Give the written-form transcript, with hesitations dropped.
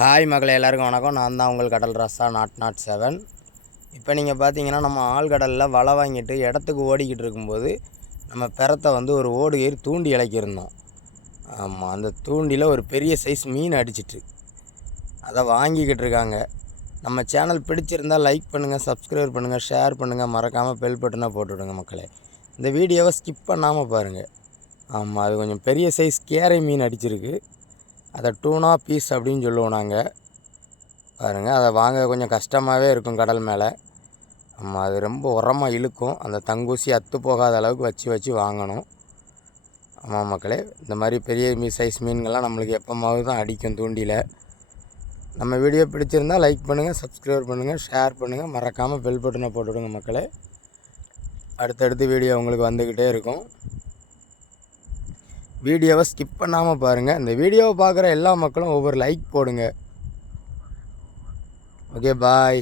Hi மகளே, எல்லாருக்கும் வணக்கம். நான் தான் உங்கள் கடல் ராசா நாட் 7. இப்போ நீங்கள் பார்த்தீங்கன்னா, நம்ம ஆழ்கடலில் வலை வாங்கிட்டு இடத்துக்கு ஓடிக்கிட்டு இருக்கும்போது நம்ம பெறத்தை ஒரு ஓடு ஏறி தூண்டி இழைக்கிருந்தோம். ஆமாம், அந்த தூண்டியில் ஒரு பெரிய சைஸ் மீன் அடிச்சிட்டு அதை வாங்கிக்கிட்டு இருக்காங்க. நம்ம சேனல் பிடிச்சிருந்தால் லைக் பண்ணுங்கள், சப்ஸ்கிரைப் பண்ணுங்கள், ஷேர் பண்ணுங்கள், மறக்காமல் பெல் பட்டனை போட்டுவிடுங்க மக்களே. இந்த வீடியோவை ஸ்கிப் பண்ணாமல் பாருங்கள். ஆமாம், அது கொஞ்சம் பெரிய சைஸ் கேரை மீன் அடிச்சிருக்கு. அதை டூனா பீஸ் அப்படின்னு சொல்லுவோம் நாங்கள். பாருங்கள், அதை வாங்க கொஞ்சம் கஷ்டமாகவே இருக்கும் கடல் மேலே. ஆமாம், அது ரொம்ப உரமாக இழுக்கும். அந்த தங்கூசி அத்து போகாத அளவுக்கு வச்சு வாங்கணும். ஆமாம் மக்களே, இந்த மாதிரி பெரிய சைஸ் மீன்கள்லாம் நம்மளுக்கு எப்போமாவது தான் அடிக்கும் தூண்டியில். நம்ம வீடியோ பிடிச்சிருந்தால் லைக் பண்ணுங்கள், சப்ஸ்கிரைப் பண்ணுங்கள், ஷேர் பண்ணுங்கள், மறக்காமல் பெல் பட்டனை போட்டுவிடுங்க மக்களே. அடுத்தடுத்து வீடியோ உங்களுக்கு வந்துக்கிட்டே இருக்கும். வீடியோவை ஸ்கிப் பண்ணாமல் பாருங்கள். இந்த வீடியோவை பார்க்குற எல்லா மக்களும் ஒவ்வொரு லைக் போடுங்க. ஓகே, பாய்.